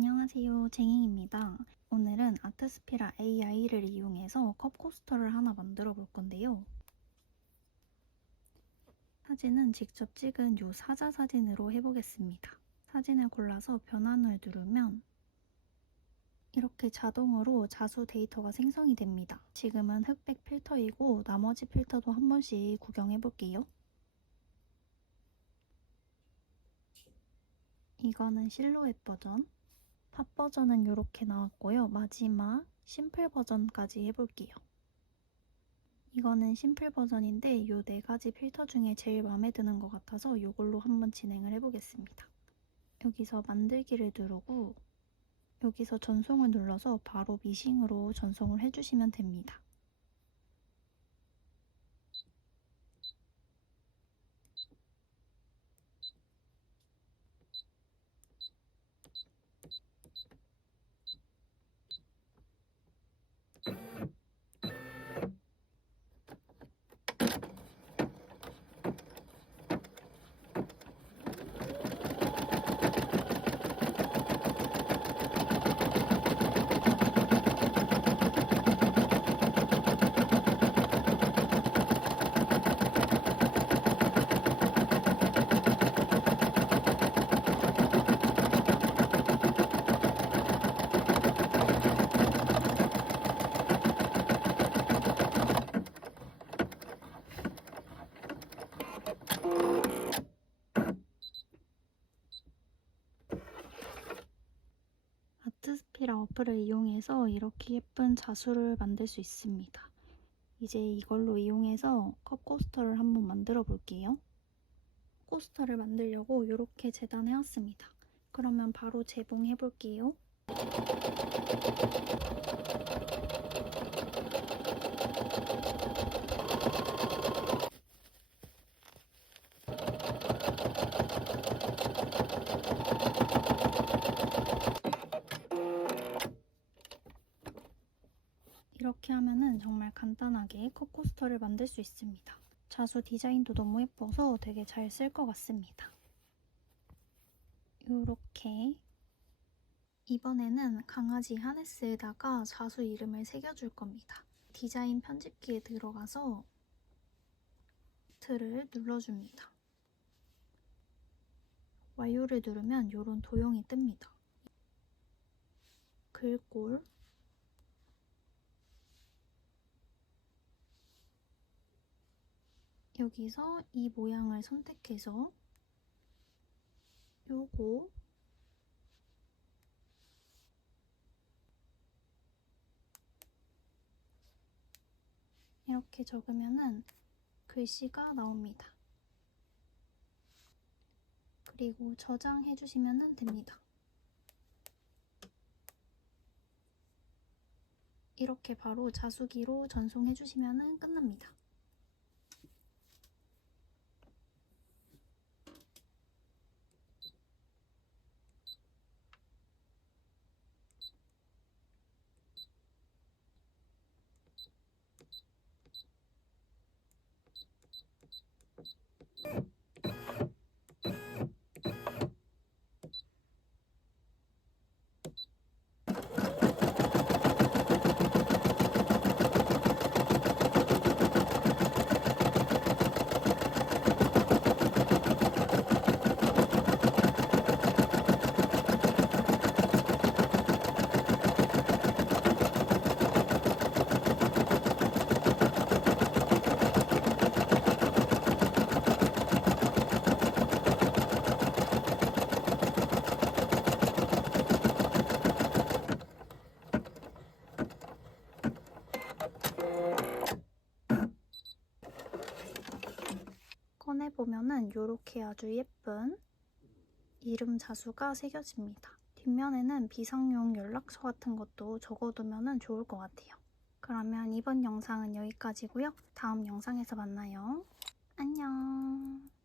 안녕하세요. 쟁잉입니다. 오늘은 아트스피라 AI를 이용해서 컵 코스터를 하나 만들어 볼 건데요. 사진은 직접 찍은 요 사자 사진으로 해보겠습니다. 사진을 골라서 변환을 누르면 이렇게 자동으로 자수 데이터가 생성이 됩니다. 지금은 흑백 필터이고 나머지 필터도 한 번씩 구경해 볼게요. 이거는 실루엣 버전, 팝 버전은 이렇게 나왔고요. 마지막 심플 버전까지 해볼게요. 이거는 심플 버전인데 이 네 가지 필터 중에 제일 마음에 드는 것 같아서 이걸로 한번 진행을 해보겠습니다. 여기서 만들기를 누르고 여기서 전송을 눌러서 바로 미싱으로 전송을 해주시면 됩니다. 아트스피라 어플을 이용해서 이렇게 예쁜 자수를 만들 수 있습니다. 이제 이걸로 이용해서 컵 코스터를 한번 만들어 볼게요. 코스터를 만들려고 이렇게 재단해왔습니다. 그러면 바로 재봉해 볼게요. 이렇게 하면은 정말 간단하게 컵 코스터를 만들 수 있습니다. 자수 디자인도 너무 예뻐서 되게 잘 쓸 것 같습니다. 이렇게 이번에는 강아지 하네스에다가 자수 이름을 새겨줄 겁니다. 디자인 편집기에 들어가서 틀을 눌러줍니다. 완료를 누르면 이런 도형이 뜹니다. 글꼴 여기서 이 모양을 선택해서 요거 이렇게 적으면은 글씨가 나옵니다. 그리고 저장해 주시면 됩니다. 이렇게 바로 자수기로 전송해 주시면 끝납니다. 꺼내보면은 이렇게 아주 예쁜 이름 자수가 새겨집니다. 뒷면에는 비상용 연락처 같은 것도 적어두면 좋을 것 같아요. 그러면 이번 영상은 여기까지고요. 다음 영상에서 만나요. 안녕.